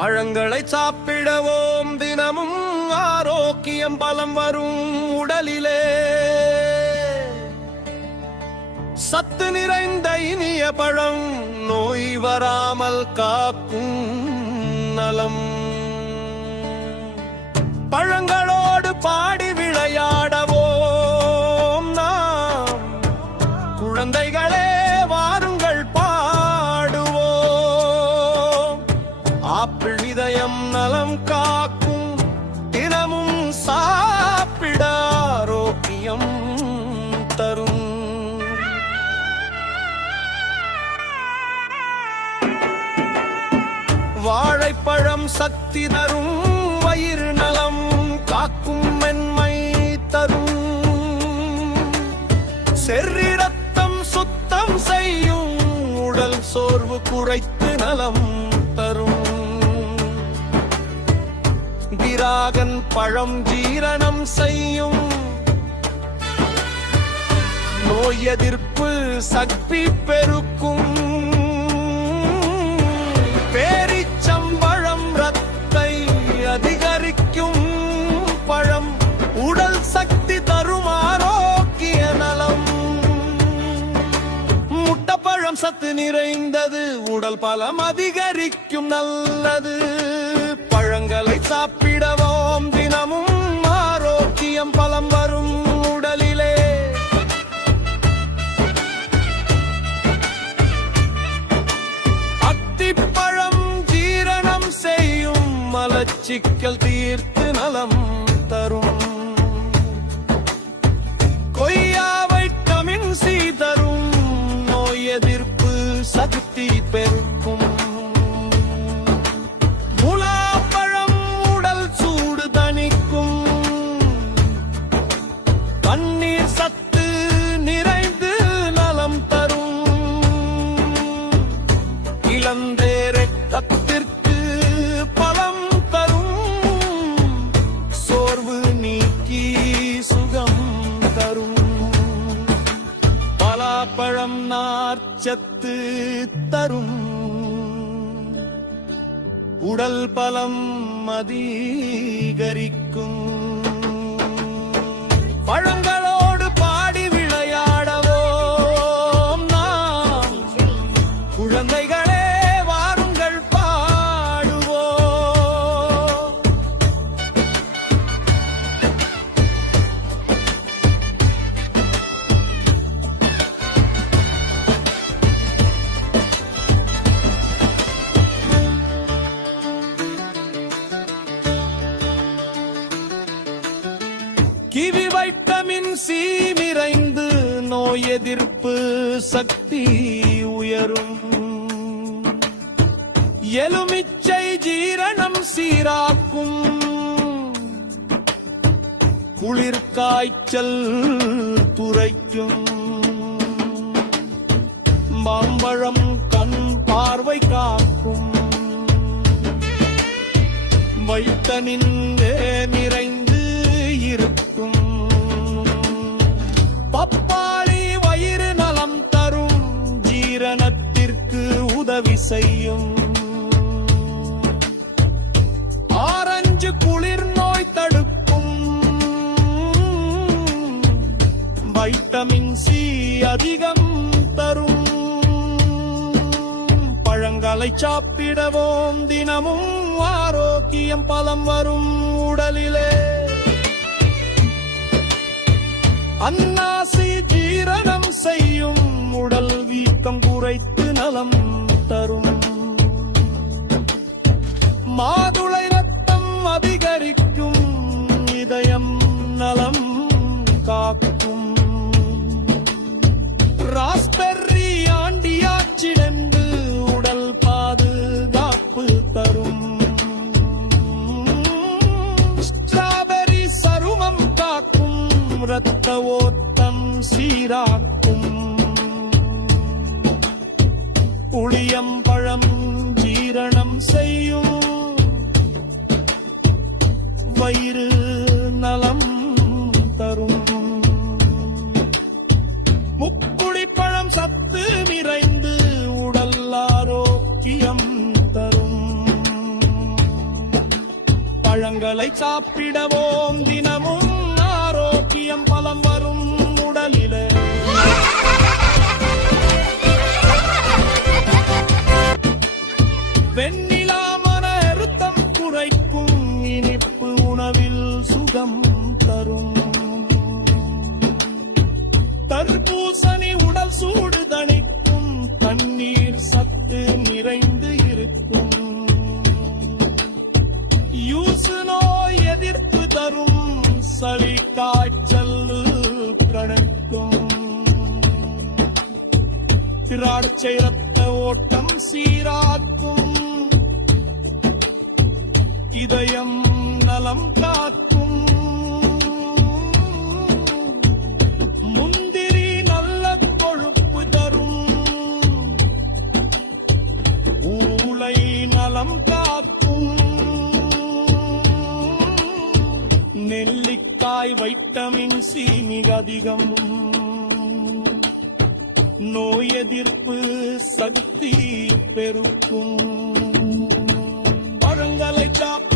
பழங்களை சாப்பிடவோம் தினமும் ஆரோக்கியம் பலம் வரும் உடலிலே. சத்து நிறைந்த இனிய பழம் நோய் வராமல் காக்கும் நலம். பழங்களோடு பாடி விளையாடவோம் நாம் குழந்தைகளே, வாருங்கள் பாடுவோம். ஆப்பிள் இதயம் நலம் காக்கும், தினமும் சாப்பிட ஆரோக்கியம் தரும். வாழைப்பழம் சக்தி தரும், வயிறு நலம் காக்கும், மென்மை தரும். செர்ரி ரத்தம் சுத்தம் செய்யும், உடல் சோர்வு குறைத்து நலம் தரும். டிராகன் பழம் ஜீரணம் செய்யும், நோய் எதிர்ப்பு சக்தி பெருக்கும். பேரிச்சம்பழம் ரத்தை அதிகரிக்கும் பழம், உடல் சக்தி தரும் ஆரோக்கிய நலம். முட்டைப்பழம் சத்து நிறைந்தது, உடல் பலம் அதிகரிக்கும் நல்லது. பழங்களை சாப்பிடவோம் தினமும் ஆரோக்கியம் பலம் வரும் உடலிலே. அத்திப்பழம் ஜீரணம் செய்யும், மலச்சிக்கல் தீர்த்து நலம் தரும். கொய்யா வைட்டமின் சி தரும், நோய் எதிர்ப்பு சக்தி பெருக்கும். முலாப்பழம் உடல் சூடு தணிக்கும், பன்னீர் சத்து நிறைந்து நலம் தரும். இளந்தேரை ரத்திற்கு பலம் தரும், சோர்வு நீக்கி சுகம் தரும். பலாப்பழம் நார்ச்சத்து தரும், உடல் பலம் அதிகரிக்கும். பழங்களோடு பாடி விளையாடவோம் நாம் குழந்தைகளே, வாருங்கள் பாடுவோம். கிவி வைட்டமின் சி நிறைந்து, நோய் எதிர்ப்பு சக்தி உயரும். எலுமிச்சை ஜீரணம் சீராக்கும், குளிர் காய்ச்சல் துரைக்கும். மாம்பழம் கண் பார்வை காக்கும், வைட்டமின் நிறைந்து இருக்கும். பப்பாளி வயிறு நலம் தரும், ஜீரணத்திற்கு உதவி செய்யும். ஆரஞ்சு குளிர் நோய் தடுக்கும், வைட்டமின் சி அதிகம் தரும். பழங்களை சாப்பிடவோம் தினமும் ஆரோக்கியம் பலம் வரும் உடலிலே. அன்னாசி ஜீரணம் செய்யும், உடல் வீக்கம் குறைத்து நலம் தரும். மாதுளை ரத்தம் அதிகரிக்கும், இதயம் நலம் காக்கும். ராஸ்பெர்ரி ஆன்டிஆக்சிடென்ட், உடல் பாதுகாப்பு தரும். ஸ்ட்ராபெர்ரி சருமம் காக்கும், இரத்த ஓட்டம் சீராக்கும். புளியம்பழம் ஜீரணம் செய்யும், வயிறு நலம் தரும். முக்குளிப்பழம் சத்து நிறைந்து, உடல் ஆரோக்கியம் தரும். பழங்களை சாப்பிடவோம் தினமும் ஆரோக்கியம் பலம் வரும் உடலிலே. வெண்ணிலா மன அழுத்தம் குறைக்கும் இனிப்பு உணவில் சுகம் தரும். தர்பூசணி உடல் சூடு தணிக்கும் தண்ணீர் சத்து நிறைந்து இருக்கும். யூசு நோய் எதிர்ப்பு தரும் சளி காய்ச்சல் கணக்கும். திராட்சை ரத்த ஓட்டம் சீராக்கும். இதயம் நலம் காக்கும். முந்திரி நல்ல கொழுப்பு தரும். ஊளை நலம் காக்கும். நெல்லிக்காய் வைட்டமின் சி மிக அதிகம். நோய் எதிர்ப்பு சக்தி பெருக்கும். பழங்களை சாப்பிட